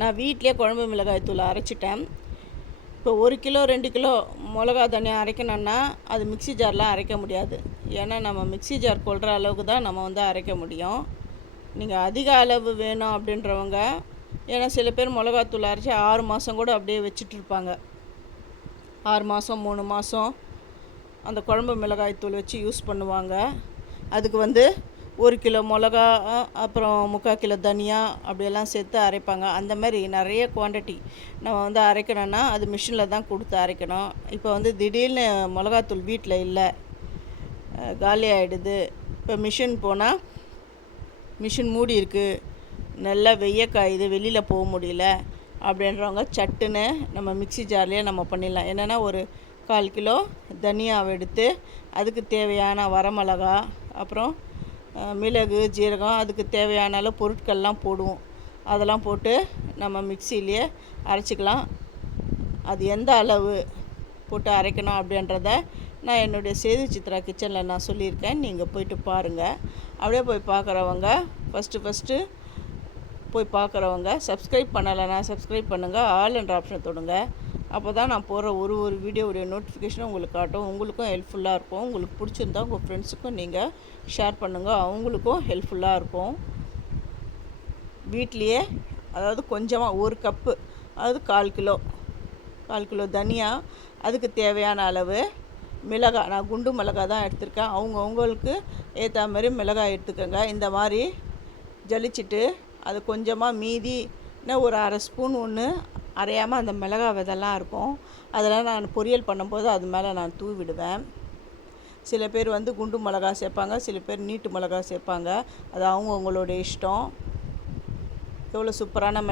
நான் வீட்டிலே குழம்பு மிளகாய் தூள் அரைச்சிட்டேன். இப்போ 1 கிலோ 2 கிலோ மிளகா தனியா அரைக்கணும்னா அது மிக்ஸி ஜாரில் அரைக்க முடியாது. ஏன்னா நம்ம மிக்ஸி ஜார் கொள்கிற அளவுக்கு தான் நம்ம வந்து அரைக்க முடியும். நீங்கள் அதிக அளவு வேணும் அப்படின்றவங்க, ஏன்னா சில பேர் மிளகாத்தூள் அரைச்சி 6 மாதம் கூட அப்படியே வச்சிட்ருப்பாங்க. 6 மாதம் 3 மாதம் அந்த குழம்பு மிளகாய் தூள் வச்சு யூஸ் பண்ணுவாங்க. அதுக்கு வந்து 1 கிலோ மிளகா, அப்புறம் 3/4 கிலோ தனியா அப்படியெல்லாம் சேர்த்து அரைப்பாங்க. அந்த மாதிரி நிறைய குவான்டிட்டி நம்ம வந்து அரைக்கணும்னா அது மிஷினில் தான் கொடுத்து அரைக்கணும். இப்போ வந்து திடீர்னு மிளகாத்தூள் வீட்டில் இல்லை, காலி ஆகிடுது. இப்போ மிஷின் போனால் மிஷின் மூடி இருக்குது, நல்லா வெய்ய காயுது, வெளியில் போக முடியல அப்படின்றவங்க சட்டுன்னு நம்ம மிக்ஸி ஜார்லேயே நம்ம பண்ணிடலாம். என்னென்னா ஒரு 1/4 கிலோ தனியாவை எடுத்து அதுக்கு தேவையான வரமிளகா, அப்புறம் மிளகு, ஜீரகம், அதுக்கு தேவையான அளவு பொருட்கள்லாம் போடுவோம். அதெல்லாம் போட்டு நம்ம மிக்சியிலேயே அரைச்சிக்கலாம். அது எந்த அளவு போட்டு அரைக்கணும் அப்படின்றத நான் என்னுடைய சேது சித்ரா கிச்சனில் நான் சொல்லியிருக்கேன். நீங்கள் போய்ட்டு பாருங்கள். அப்படியே போய் பார்க்குறவங்க ஃபஸ்ட்டு போய் பார்க்குறவங்க சப்ஸ்கிரைப் பண்ணலைன்னா சப்ஸ்கிரைப் பண்ணுங்கள், ஆல் என்ற ஆப்ஷனை தொடுங்க. அப்போ தான் நான் போடுற ஒரு வீடியோவுடைய நோட்டிஃபிகேஷனும் உங்களுக்கு காட்டும். உங்களுக்கும் ஹெல்ப்ஃபுல்லாக இருக்கும். உங்களுக்கு பிடிச்சிருந்தா உங்கள் ஃப்ரெண்ட்ஸுக்கும் நீங்கள் ஷேர் பண்ணுங்கள், அவங்களுக்கும் ஹெல்ப்ஃபுல்லாக இருக்கும். வீட்லேயே அதாவது கொஞ்சமாக 1 கப்பு, அதாவது 1/4 கிலோ தனியா, அதுக்கு தேவையான அளவு மிளகாய், நான் குண்டு மிளகாய் தான் எடுத்திருக்கேன். அவங்கவுங்களுக்கு ஏற்ற மாதிரி மிளகாய் எடுத்துக்கோங்க. இந்த மாதிரி ஜலிச்சுட்டு அது கொஞ்சமாக மீதி இன்னும் ஒரு 1/2 ஸ்பூன் ஒன்று அரையாமல் அந்த மிளகாய் விதெல்லாம் இருக்கும், அதெல்லாம் நான் பொரியல் பண்ணும்போது அது மேலே நான் தூவிடுவேன். சில பேர் வந்து குண்டு மிளகா சேர்ப்பாங்க, சில பேர் நீட்டு மிளகா சேர்ப்பாங்க. அது அவங்கவுங்களோட இஷ்டம். எவ்வளோ சூப்பரான